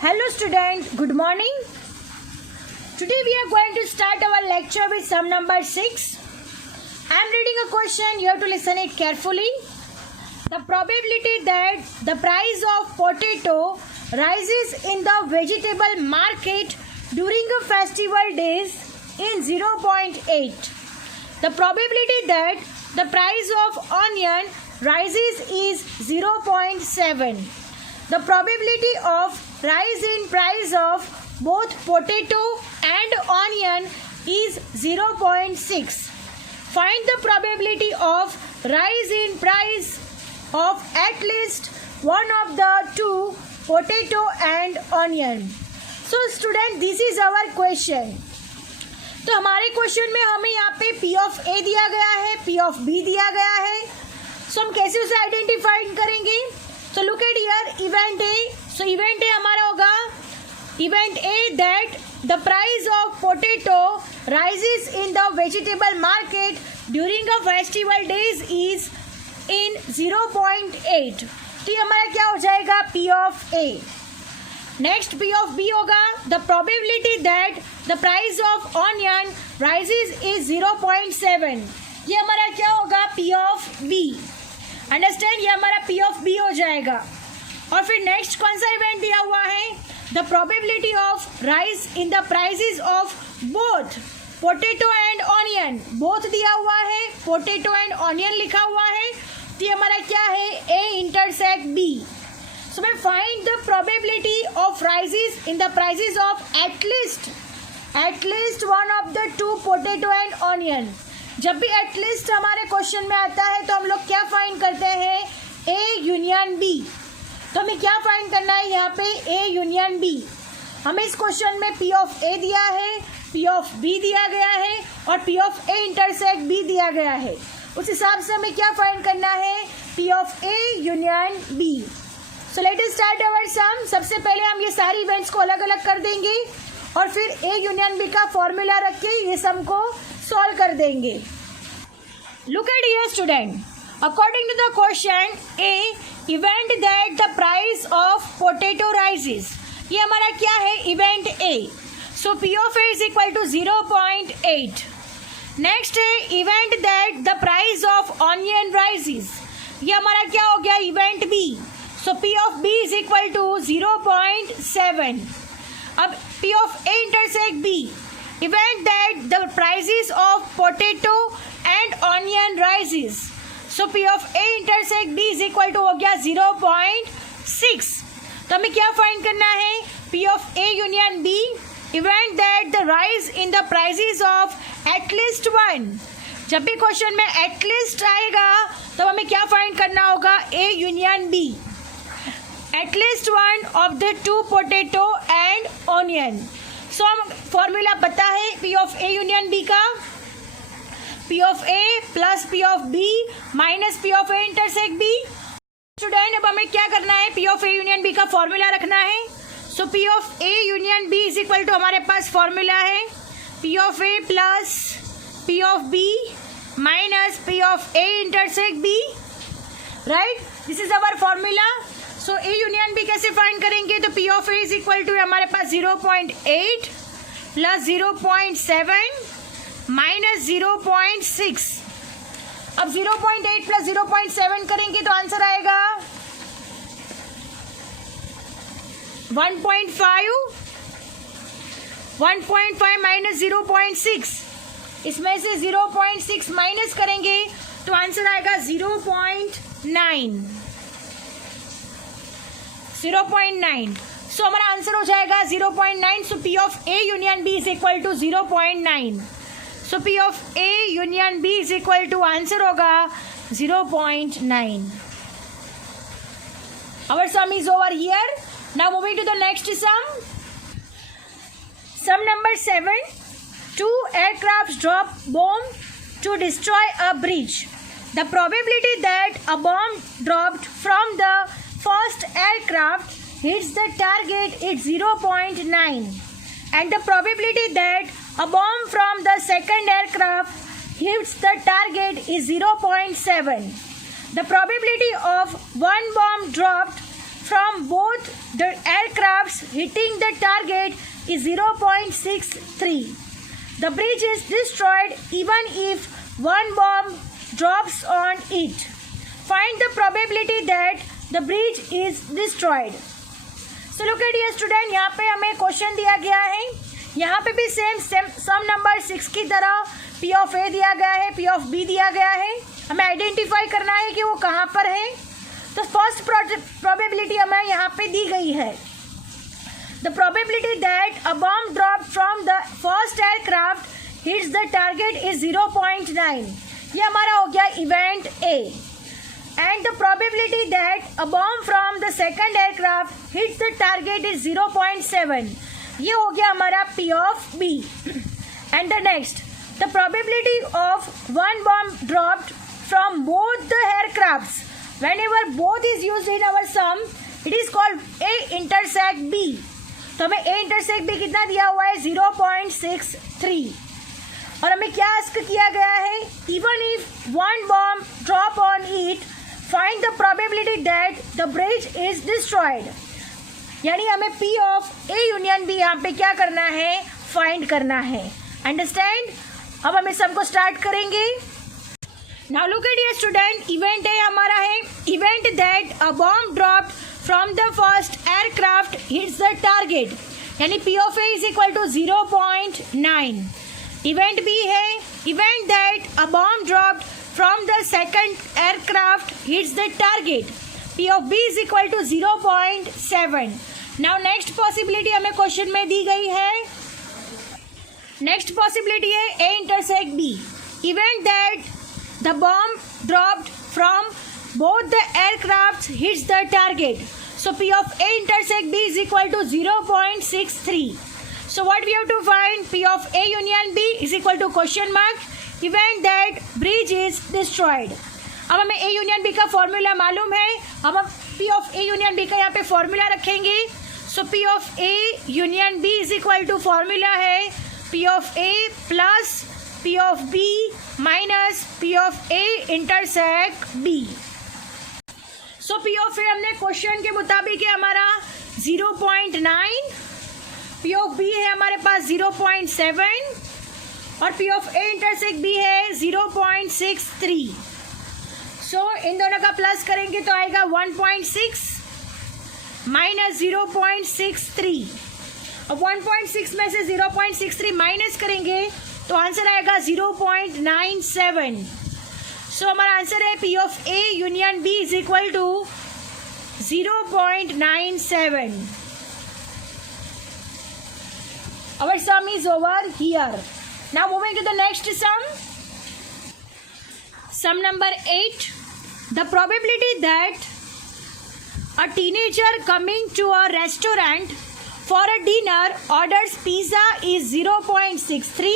Hello students, good morning. Today we are going to start our lecture with sum number 6. I am reading a question, you have to listen it carefully. The probability that the price of potato rises in the vegetable market during a festival days in 0.8. The probability that the price of onion rises is 0.7. The probability of rise in price of both potato and onion is 0.6. Find the probability of rise in price of at least one of the two, potato and onion. So student, this is our question. तो हमारे question में हमें यहाँ पे P of A दिया गया है, P of B दिया गया है. So हम कैसे उसे आइडेंटिफाई करेंगे? So look at here, event A. So event A हमारा होगा event A that the price of potato rises in the vegetable market during a festival days is in 0.8. तो ये हमारा क्या हो जाएगा? P of A. Next P of B होगा the probability that the price of onion rises is 0.7. ये हमारा क्या होगा? P of B. अंडरस्टैंड, ये हमारा P of B हो जाएगा. और फिर नेक्स्ट कौन सा इवेंट दिया हुआ है? The probability of rise in the prices of both potato and onion. Both दिया हुआ है, पोटैटो एंड ऑनियन लिखा हुआ है. तो ये हमारा क्या है? A intersect B. सो मैं find the probability of rises in the prices of at least one of the two potato and onion. जब भी एटलीस्ट हमारे क्वेश्चन में आता है तो हम लोग क्या फाइंड करते हैं? A union B. तो हमें क्या फाइंड करना है यहाँ पे? A union B. हमें इस क्वेश्चन में P of A दिया है, P of B दिया गया है और P of A intersect B दिया गया है. उस हिसाब से हमें क्या फाइंड करना है? P of A union B. So let us start our sum. सबसे पहले हम ये सारी इवेंट्स को अलग अलग कर देंगे और फिर A यूनियन B का फॉर्मूला रख के ये सम को सॉल्व कर देंगे. Look at here student. According to the question, A event that the price of potato rises. ये हमारा क्या है? Event A. So P of A is equal to 0.8. Next है event that the price of onion rises. ये हमारा क्या हो गया? Event B. So P of B is equal to 0.7. अब P of A intersect B. Event that the prices of potato and onion rises. So P of A intersect B is equal to हो गया 0.6. तो हमें क्या find करना है? P of A union B. Event that the rise in the prices of at least one. जब भी question में at least आएगा तो हमें क्या फाइंड करना होगा? A union B. At least one of the two potato and onion. सो हम फॉर्मूला पता है P of A union B का. P of A plus P of B minus P of A intersect B. Student, अब हमें क्या करना है? P of A union B का फॉर्मूला रखना है. So P of A union B is equal to हमारे पास फॉर्मूला है P of A plus P of B minus P of A intersect B. Right, this is our formula. So A union B कैसे find करेंगे? तो P of A is equal to हमारे पास 0.8 plus 0.7 minus 0.6. अब 0.8 plus 0.7 करेंगे तो answer आएगा 1.5. 1.5 minus 0.6. इसमें से 0.6 माइनस करेंगे तो आंसर आएगा 0.9. 0.9. सो हमारा आंसर हो जाएगा 0.9. So P of A union B is equal to 0.9. So P of A union B is equal to answer होगा 0.9. Our sum is over here. Now moving to the next sum. Sum number 7. Two aircrafts drop bomb to destroy a bridge. The probability that a bomb dropped from the first aircraft hits the target is 0.9 and the probability that a bomb from the second aircraft hits the target is 0.7. The probability of one bomb dropped from both the aircrafts hitting the target is 0.63. The bridge is destroyed even if one bomb drops on it. Find the probability that the bridge is destroyed. So look at here student, यहाँ पे हमें question दिया गया है, यहाँ पे भी same सम number 6 की तरह P ऑफ A दिया गया है, P ऑफ B दिया गया है, हमें आइडेंटिफाई करना है कि वो कहाँ पर है। तो फर्स्ट प्रोबेबिलिटी हमें यहाँ पे दी गई है, the probability that a bomb drop from the first aircraft hits the target is 0.9, ये हमारा हो गया event A. And the probability that a bomb from the second aircraft hits the target is 0.7, ये हो गया हमारा P of B। And the next, the probability of one bomb dropped from both the aircrafts whenever both is used in our sum, it is called A intersect B। तो हमें A intersect B कितना दिया हुआ है 0.63, और हमें क्या ask किया गया है, even if one bomb drop on it, find the probability that the bridge is destroyed। यानी हमें P of A union B यहाँ पे क्या करना है, फाइंड करना है। अंडरस्टैंड? अब हम इस सम को स्टार्ट करेंगे। Now look at here student, event A हमारा है event that a bomb dropped from the first aircraft hits the target, यानी P of A is equal to 0.9। event B है event that a bomb dropped from the second aircraft hits the target, P of B is equal to 0.7। now next possibility हमें question में दी गई है, next possibility है A intersect B, event that the bomb dropped from both the aircrafts hits the target, so P of A intersect B is equal to 0.63। so what we have to find, P of A union B is equal to question mark event that bridge is destroyed। अब हमें A union B का formula मालूम है, अब हम P of A union B का यहाँ पे फॉर्मूला रखेंगे। so P of A union B is equal to formula है P of A plus P of B minus P of A intersect B। So P of A हमने question के मुताबिक है हमारा 0.9, P of B है हमारे पास 0.7 और P of A intersect B है 0.63। सो इन दोनों का प्लस करेंगे तो आएगा 1.6 माइनस 0.63, अब 1.6 में से 0.63 माइनस करेंगे तो आंसर आएगा 0.97। सो हमारा आंसर है P of A union B is equal to 0.97। Our sum is over here। Now moving to the next sum, sum number 8, the probability that a teenager coming to a restaurant for a dinner orders pizza is 0.63,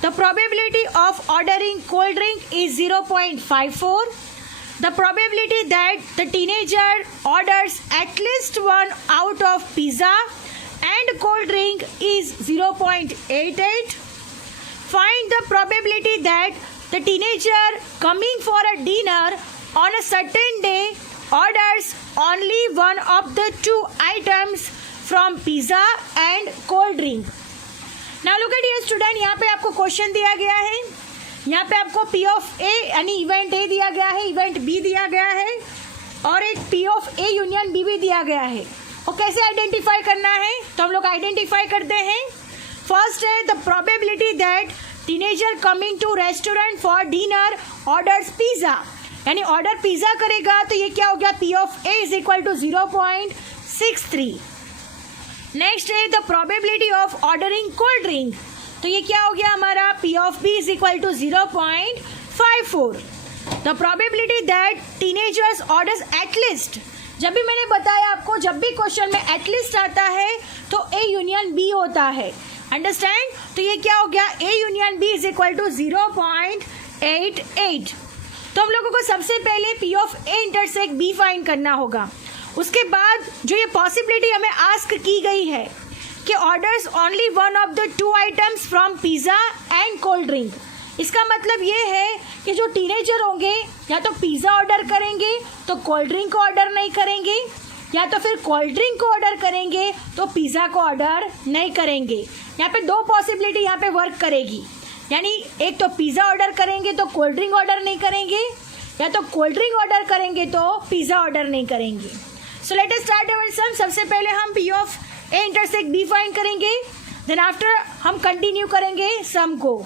the probability of ordering cold drink is 0.54, the probability that the teenager orders at least one out of pizza and cold drink is 0.88, find the probability that the teenager coming for a dinner on a certain day orders only one of the two items from pizza and cold drink। Now look at here student, यहाँ पे आपको question दिया गया है, यहाँ पे आपको P of A यानी इवेंट A दिया गया है, इवेंट B दिया गया है और एक P of A union B भी दिया गया है। और कैसे आइडेंटिफाई करना है, तो हम लोग आइडेंटिफाई करते हैं। फर्स्ट है the probability that teenager coming to restaurant for dinner orders pizza, यानी ऑर्डर पिज़्ज़ा करेगा तो ये क्या हो गया, P of A is equal to 0.63। Next है the probability of ordering cold drink, तो ये क्या हो गया हमारा P of B is equal to 0.54। The probability that teenagers orders at least, जब भी मैंने बताया आपको जब भी क्वेश्चन में एटलीस्ट आता है तो A यूनियन B होता है, अंडरस्टैंड। तो ये क्या हो गया, A union B is equal to 0.88। तो हम लोगों को सबसे पहले P of A intersect B find करना होगा। उसके बाद जो ये पॉसिबिलिटी हमें आस्क की गई है कि orders only one of the two items from pizza and cold drink, इसका मतलब ये है कि जो टीनेजर होंगे या तो पिज़्ज़ा ऑर्डर करेंगे तो कोल्ड ड्रिंक को ऑर्डर नहीं करेंगे, या तो फिर कोल्ड ड्रिंक को ऑर्डर करेंगे तो पिज़्ज़ा को ऑर्डर नहीं करेंगे। यहाँ पे दो पॉसिबिलिटी यहाँ पे वर्क करेगी, यानी एक तो पिज़्ज़ा ऑर्डर करेंगे तो कोल्ड ड्रिंक ऑर्डर नहीं करेंगे, या तो कोल्ड ड्रिंक ऑर्डर करेंगे तो पिज़्ज़ा ऑर्डर नहीं करेंगे। So let us start our sum. सबसे पहले हम P of A intersect B find करेंगे, देन आफ्टर हम कंटिन्यू करेंगे सम को।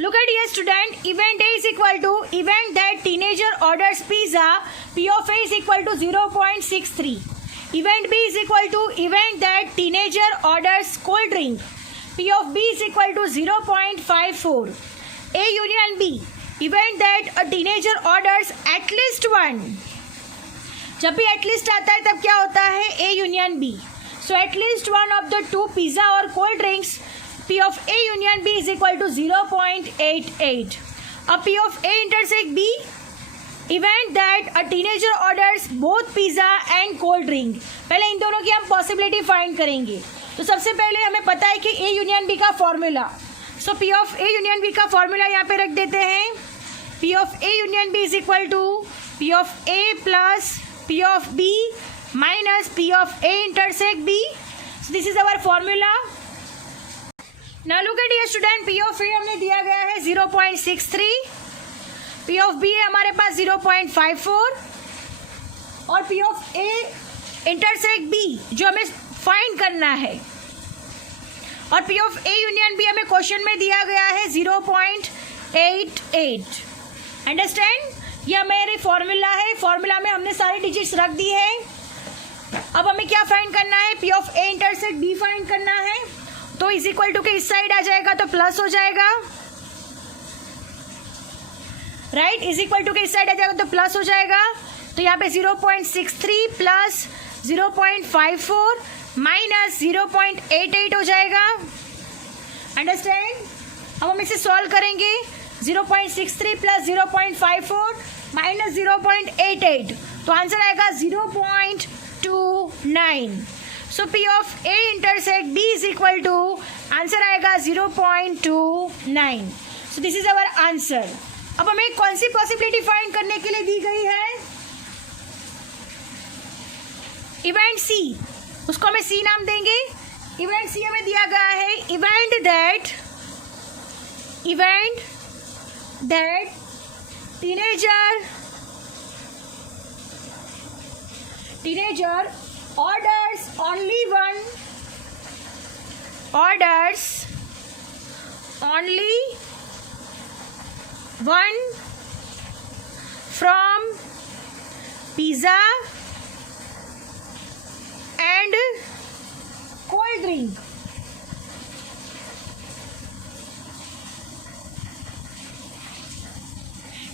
Look at here student, event A is equal to event that teenager orders pizza, P of A is equal to 0.63. Event B is equal to event that teenager orders cold drink, P of B is equal to 0.54. A union B, event that a teenager orders at least one. जब भी at least आता है तब क्या होता है? A union B. So at least one of the two pizza or cold drinks, P of A union B is equal to 0.88. अब P of A intersect B, event that a teenager orders both pizza and cold drink. पहले इन दोनों की हम possibility find करेंगे। तो सबसे पहले हमें पता है कि A union B का formula, so P of A union B का formula यहाँ पे रख देते हैं। P of A union B is equal to P of A plus P of B minus P of A intersect B. So this is our formula. Now look at here student, P of A हमने दिया गया है 0.63, P of B है हमारे पास 0.54 और P of A intersect B जो हमें find करना है, और P of A union B हमें क्वेश्चन में दिया गया है 0.88। अंडरस्टैंड? यह मेरी फॉर्मूला है, फॉर्मूला में हमने सारी डिजिट्स रख दी है। अब हमें क्या फाइंड करना है? P of A intersect B find करना है। तो इज इक्वल टू के इस साइड आ जाएगा तो प्लस हो जाएगा, राइट? इज इक्वल टू के इस साइड आ जाएगा तो प्लस हो जाएगा। तो यहाँ पे 0.63 प्लस 0.54 माइनस 0.88 हो जाएगा। अंडरस्टैंड? अब हम इसे सॉल्व करेंगे। 0.63 प्लस 0.54 माइनस 0.88, तो आंसर आएगा 0.29। सो P of A intersect B is equal to, answer आएगा 0.29। So this is our answer. अब हमें कौन सी पॉसिबिलिटी फाइंड करने के लिए दी गई है? इवेंट C, उसको हमें C नाम देंगे। इवेंट C हमें दिया गया है event that teenager orders only one from pizza and cold drink.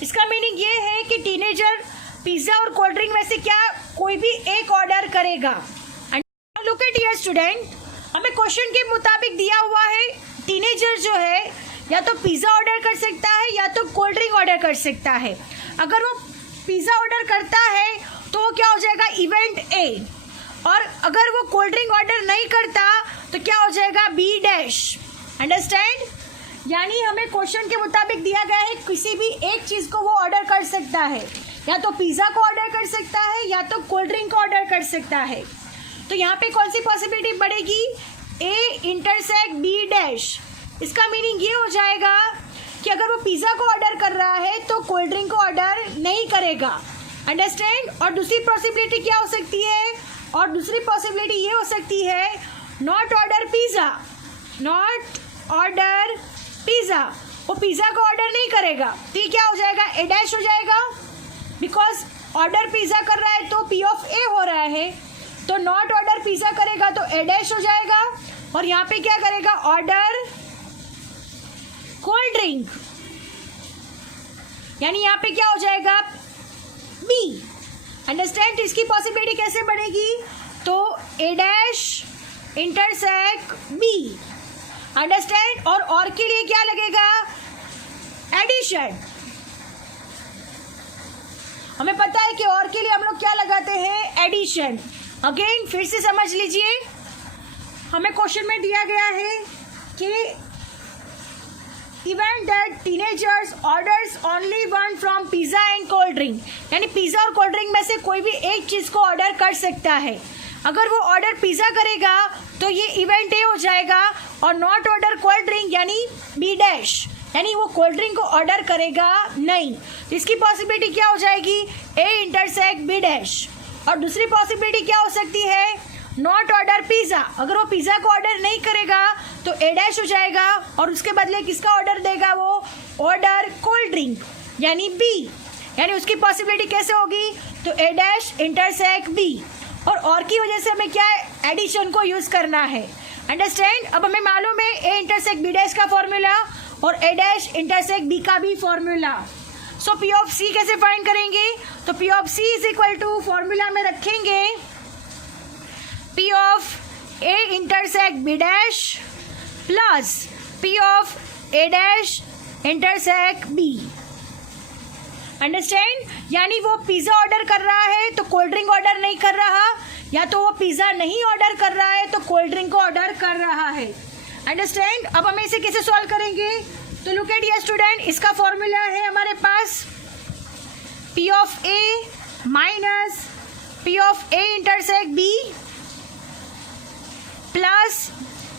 इसका मीनिंग ये है कि टीनेजर पिज्जा और कोल्ड ड्रिंक में से क्या कोई भी एक ऑर्डर करेगा। लुक एट हियर स्टूडेंट, हमें क्वेश्चन के मुताबिक दिया हुआ है टीनेजर जो है या तो पिज्जा ऑर्डर कर सकता है या तो कोल्ड ड्रिंक ऑर्डर कर सकता है। अगर वो पिज्जा ऑर्डर करता है तो वो क्या हो जाएगा? इवेंट ए, और अगर वो कोल्ड ड्रिंक ऑर्डर नहीं करता तो क्या हो जाएगा? B dash. अंडरस्टैंड? यानी हमें क्वेश्चन के मुताबिक दिया गया है किसी भी एक चीज़ को वो ऑर्डर कर सकता है, या तो पिज़्ज़ा को ऑर्डर कर सकता है या तो कोल्ड ड्रिंक को ऑर्डर कर सकता है। तो यहाँ पे कौन सी पॉसिबिलिटी बढ़ेगी? A intersect B dash. इसका मीनिंग ये हो जाएगा कि अगर वो पिज़्ज़ा को ऑर्डर कर रहा है तो कोल्ड ड्रिंक को ऑर्डर नहीं करेगा। अंडरस्टैंड? और दूसरी पॉसिबिलिटी क्या हो सकती है? और दूसरी पॉसिबिलिटी ये हो सकती है नॉट ऑर्डर पिज़्ज़ा, वो पिज़्ज़ा को ऑर्डर नहीं करेगा तो ये क्या हो जाएगा? ए डैश हो जाएगा, बिकॉज ऑर्डर पिज़्ज़ा कर रहा है तो P of A हो रहा है, तो नॉट ऑर्डर पिज़्ज़ा करेगा तो ए डैश हो जाएगा, और यहाँ पे क्या करेगा? ऑर्डर कोल्ड ड्रिंक, यानी यहाँ पे क्या हो जाएगा? B। अंडरस्टैंड? इसकी पॉसिबिलिटी कैसे बढ़ेगी? तो ए डैश इंटरसेक्ट B। अंडरस्टैंड? और के लिए क्या लगेगा? एडिशन। हमें पता है कि और के लिए हम लोग क्या लगाते हैं? एडिशन। अगेन फिर से समझ लीजिए, हमें क्वेश्चन में दिया गया है कि event that teenagers orders only one from pizza and cold drink, यानी पिज़्ज़ा और कोल्ड ड्रिंक में से कोई भी एक चीज़ को ऑर्डर कर सकता है। अगर वो ऑर्डर पिज़्ज़ा करेगा तो ये इवेंट ए हो जाएगा, और नॉट ऑर्डर कोल्ड ड्रिंक यानी बी डैश, यानी वो कोल्ड ड्रिंक को ऑर्डर करेगा नहीं। तो इसकी पॉसिबिलिटी क्या हो जाएगी, ए इंटरसेक्ट बी डैश। और दूसरी पॉसिबिलिटी क्या हो सकती है, नॉट ऑर्डर पिज़्ज़ा, अगर वो पिज़्ज़ा को ऑर्डर नहीं करेगा तो ए डैश हो जाएगा, और उसके बदले किसका ऑर्डर देगा, वो ऑर्डर कोल्ड ड्रिंक यानी बी, यानी उसकी पॉसिबिलिटी कैसे होगी, तो ए डैश इंटरसेक्ट बी। और की वजह से हमें क्या है, एडिशन को यूज़ करना है, अंडरस्टैंड। अब हमें मालूम है ए इंटरसेक्ट बी डैश का फॉर्मूला और ए डैश इंटरसेक्ट बी का भी formula. So P of C कैसे फाइंड करेंगे, तो P of C is equal to formula में रखेंगे P of A intersect B dash plus P of A dash intersect B, understand. यानी वो pizza order कर रहा है तो कोल्ड ड्रिंक ऑर्डर नहीं कर रहा, या तो वो पिज़्ज़ा नहीं ऑर्डर कर रहा है तो कोल्ड ड्रिंक को ऑर्डर कर रहा है, अंडरस्टैंड। अब हम इसे कैसे सॉल्व करेंगे, तो लुक एट ये स्टूडेंट, इसका फॉर्मूला है हमारे पास P of A minus P of A intersect B plus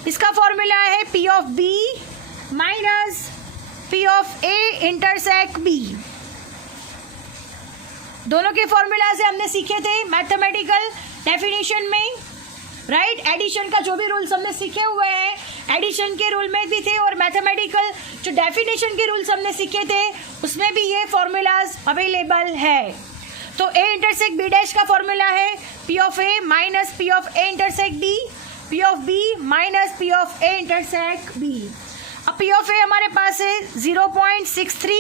इसका फॉर्मूला है P of B minus P of A intersect B। दोनों के फॉर्मूला से हमने सीखे थे मैथमेटिकल डेफिनेशन में, राइट। एडिशन का जो भी रूल्स हमने सीखे हुए हैं, एडिशन के रूल में भी थे, और मैथमेटिकल जो डेफिनेशन के रूल्स हमने सीखे थे उसमें भी ये फॉर्मूलाज अवेलेबल है। तो A इंटरसेक्ट B डैश का फॉर्मूला है P of A minus P of A intersect B, P of B minus P of A intersect B। अब P ऑफ A हमारे पास है 0.63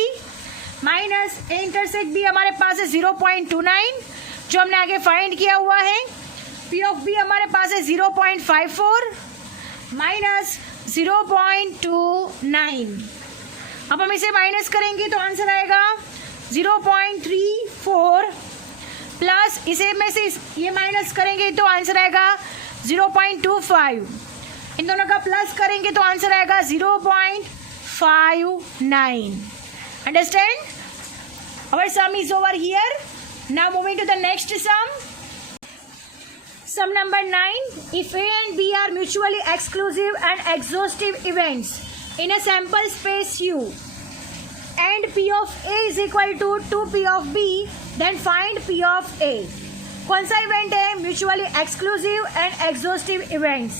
माइनस A इंटरसेक्ट B हमारे पास है 0.29, जो हमने आगे फाइंड किया हुआ है। P ऑफ B हमारे पास है 0.54 माइनस 0.29। अब हम इसे माइनस करेंगे तो आंसर आएगा 0.34 प्लस इसे में से ये माइनस करेंगे तो आंसर आएगा 0.25, इन दोनों का प्लस करेंगे तो आंसर आएगा 0.59, understand. Our sum is over here. Now moving to the next sum. Sum number 9. If A and B are mutually exclusive and exhaustive events in a sample space U, and P of A is equal to 2P of B, then find P of A. कौन सा event है, mutually exclusive and exhaustive events,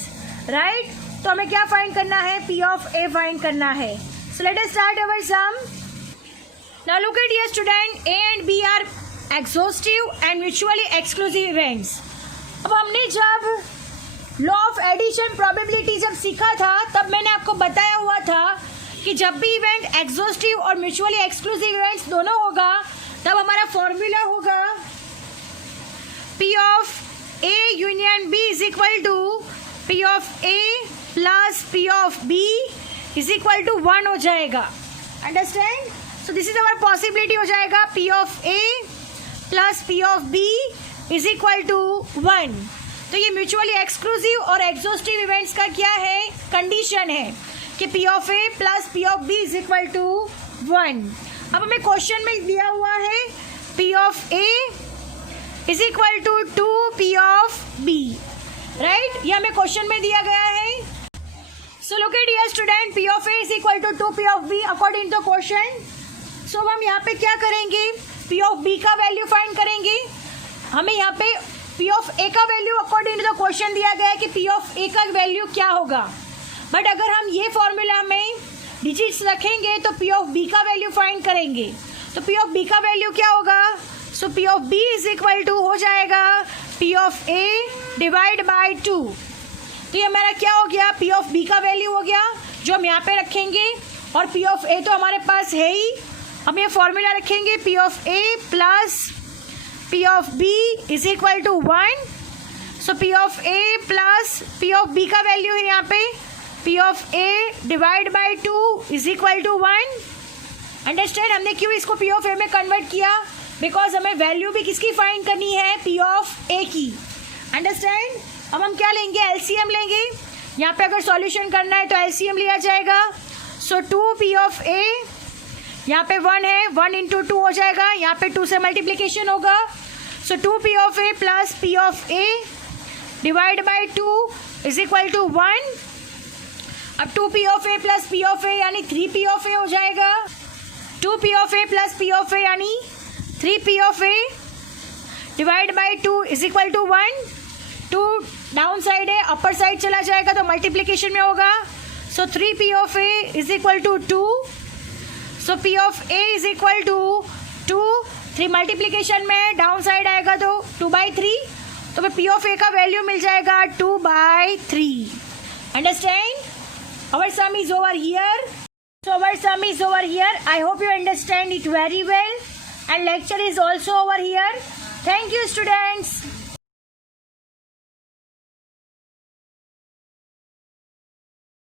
right. तो हमें क्या find करना है, P of A find करना है। So let us start our sum. Now look at here student, A and B are exhaustive and mutually exclusive events. अब हमने जब लॉ ऑफ एडिशन प्रोबेबिलिटी जब सीखा था तब मैंने आपको बताया हुआ था कि जब भी इवेंट एग्जॉस्टिव और म्यूचुअली एक्सक्लूसिव इवेंट्स दोनों होगा तब हमारा फॉर्मूला होगा P of A union B is equal to P of A plus P of B is equal to 1 हो जाएगा, understand. So this is our possibility, हो जाएगा P of A plus P of B is equal to 1। तो ये mutually exclusive और exhaustive events का क्या है, कंडीशन है कि P of A plus P of B is equal to 1। अब हमें क्वेश्चन में दिया हुआ है P of A is equal to 2P of B, right. ये हमें क्वेश्चन में दिया गया है। So look at here student, P of A is equal to 2P of B according to question. So हम यहाँ पे क्या करेंगे, P of B का वैल्यू फाइंड करेंगे। हमें यहाँ पे P of A का value according to the question दिया गया है कि P of A का वैल्यू क्या होगा, बट अगर हम ये फॉर्मूला में डिजिट्स रखेंगे तो P of B का वैल्यू फाइंड करेंगे। तो P of B का वैल्यू क्या होगा, so P of B is equal to हो जाएगा P of A divide by 2। तो ये हमारा क्या हो गया, P of B का वैल्यू हो गया जो हम यहाँ पे रखेंगे, और P of A तो हमारे पास है ही। हम ये फॉर्मूला रखेंगे P of A plus P of B is equal to 1। So P of A plus P of B का वैल्यू है यहाँ पे P of A divide by 2 is equal to 1, understand. हमने क्यों इसको P of A में convert किया, because हमें वैल्यू भी किसकी फाइंड करनी है, P of A की, अंडरस्टैंड। अब हम क्या लेंगे, LCM लेंगे। यहाँ पे अगर सॉल्यूशन करना है तो LCM लिया जाएगा। सो 2p ऑफ a, यहाँ पे 1 है, 1 इंटू 2 हो जाएगा, यहाँ पे 2 से मल्टीप्लीकेशन होगा. So 2p of a plus p of a divide by 2 is equal to 1. अब 2p of a plus p of a यानी 3p ऑफ a हो जाएगा. 2p of a plus p of a यानी 3p of a divide by 2 is equal to 1. 2 down side है, upper side चला जाएगा तो multiplication में होगा. So 3p of a is equal to 2. So p of a is equal to 2. 3 multiplication में down side आएगा तो 2/3, तो p ऑफ a का वैल्यू मिल जाएगा 2/3. Understand? Our sum is over here. So our sum is over here. I hope you understand it very well. And lecture is also over here. Thank you, students.